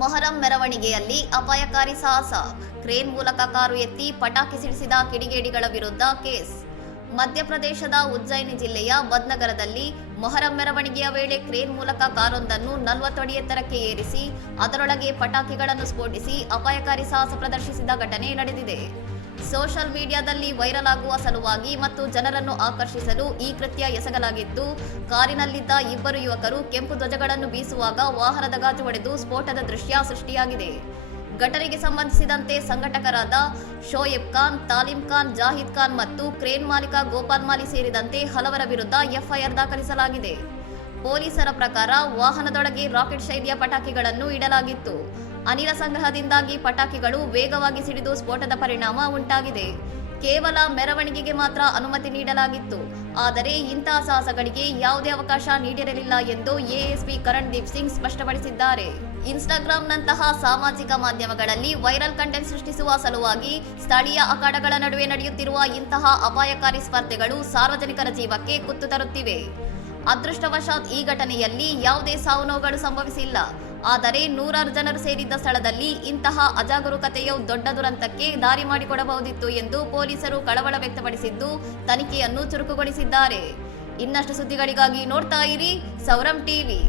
ಮೊಹರಂ ಮೆರವಣಿಗೆಯಲ್ಲಿ ಅಪಾಯಕಾರಿ ಸಾಹಸ, ಕ್ರೇನ್ ಮೂಲಕ ಕಾರು ಎತ್ತಿ ಪಟಾಕಿ ಸಿಡಿಸಿದ ಕಿಡಿಗೇಡಿಗಳ ವಿರುದ್ಧ ಕೇಸ್. ಮಧ್ಯಪ್ರದೇಶದ ಉಜ್ಜಯಿನಿ ಜಿಲ್ಲೆಯ ಬದ್ನಗರದಲ್ಲಿ ಮೊಹರಂ ಮೆರವಣಿಗೆಯ ವೇಳೆ ಕ್ರೇನ್ ಮೂಲಕ ಕಾರೊಂದನ್ನು 40 ಅಡಿ ಎತ್ತರಕ್ಕೆ ಏರಿಸಿ ಅದರೊಳಗೆ ಪಟಾಕಿಗಳನ್ನು ಸ್ಫೋಟಿಸಿ ಅಪಾಯಕಾರಿ ಸಾಹಸ ಪ್ರದರ್ಶಿಸಿದ ಘಟನೆ ನಡೆದಿದೆ. ಸೋಷಿಯಲ್ ಮೀಡಿಯಾದಲ್ಲಿ ವೈರಲ್ ಆಗುವ ಸಲುವಾಗಿ ಮತ್ತು ಜನರನ್ನು ಆಕರ್ಷಿಸಲು ಈ ಕೃತ್ಯ ಎಸಗಲಾಗಿದ್ದು, ಕಾರಿನಲ್ಲಿದ್ದ ಇಬ್ಬರು ಯುವಕರು ಕೆಂಪು ಧ್ವಜಗಳನ್ನು ಬೀಸುವಾಗ ವಾಹನದ ಗಾಜು ಒಡೆದು ಸ್ಫೋಟದ ದೃಶ್ಯ ಸೃಷ್ಟಿಯಾಗಿದೆ. ಘಟನೆಗೆ ಸಂಬಂಧಿಸಿದಂತೆ ಸಂಘಟಕರಾದ ಶೋಯೆಬ್ ಖಾನ್, ತಾಲಿಂ ಖಾನ್, ಜಾಹಿದ್ ಖಾನ್ ಮತ್ತು ಕ್ರೇನ್ ಮಾಲೀಕ ಗೋಪಾಲ್ ಮಾಲಿ ಸೇರಿದಂತೆ ಹಲವರ ವಿರುದ್ಧ ಎಫ್ಐಆರ್ ದಾಖಲಿಸಲಾಗಿದೆ. ಪೊಲೀಸರ ಪ್ರಕಾರ ವಾಹನದೊಳಗೆ ರಾಕೆಟ್ ಶೈಲಿಯ ಪಟಾಕಿಗಳನ್ನು ಇಡಲಾಗಿತ್ತು. ಅನಿಲ ಸಂಗ್ರಹದಿಂದಾಗಿ ಪಟಾಕಿಗಳು ವೇಗವಾಗಿ ಸಿಡಿದು ಸ್ಫೋಟದ ಪರಿಣಾಮ ಉಂಟಾಗಿದೆ. ಕೇವಲ ಮೆರವಣಿಗೆಗೆ ಮಾತ್ರ ಅನುಮತಿ ನೀಡಲಾಗಿತ್ತು. ಆದರೆ ಇಂತಹ ಸಾಹಸಗಳಿಗೆ ಯಾವುದೇ ಅವಕಾಶ ನೀಡಿರಲಿಲ್ಲ ಎಂದು ಎಎಸ್ಪಿ ಕರಣ್-ದೀಪ್ ಸಿಂಗ್ ಸ್ಪಷ್ಟಪಡಿಸಿದ್ದಾರೆ. ಇನ್ಸ್ಟಾಗ್ರಾಂನಂತಹ ಸಾಮಾಜಿಕ ಮಾಧ್ಯಮಗಳಲ್ಲಿ ವೈರಲ್ ಕಂಟೆಂಟ್ ಸೃಷ್ಟಿಸುವ ಸಲುವಾಗಿ ಸ್ಥಳೀಯ ಅಖಾಡಗಳ ನಡುವೆ ನಡೆಯುತ್ತಿರುವ ಇಂತಹ ಅಪಾಯಕಾರಿ ಸ್ಪರ್ಧೆಗಳು ಸಾರ್ವಜನಿಕರ ಜೀವಕ್ಕೆ ಕುತ್ತು ತರುತ್ತಿವೆ. ಅದೃಷ್ಟವಶಾತ್ ಈ ಘಟನೆಯಲ್ಲಿ ಯಾವುದೇ ಸಾವು-ನೋವುಗಳು ಸಂಭವಿಸಿಲ್ಲ. ಆದರೆ ನೂರಾರು ಜನರು ಸೇರಿದ್ದ ಸ್ಥಳದಲ್ಲಿ ಇಂತಹ ಅಜಾಗರೂಕತೆಯು ದೊಡ್ಡ ದುರಂತಕ್ಕೆ ದಾರಿ ಮಾಡಿಕೊಡಬಹುದಿತ್ತು ಎಂದು ಪೊಲೀಸರು ಕಳವಳ ವ್ಯಕ್ತಪಡಿಸಿದ್ದು, ತನಿಖೆಯನ್ನು ಚುರುಕುಗೊಳಿಸಿದ್ದಾರೆ. ಇನ್ನಷ್ಟು ಸುದ್ದಿಗಳಿಗಾಗಿ ನೋಡ್ತಾ ಇರಿ ಸೌರಂ ಟಿವಿ.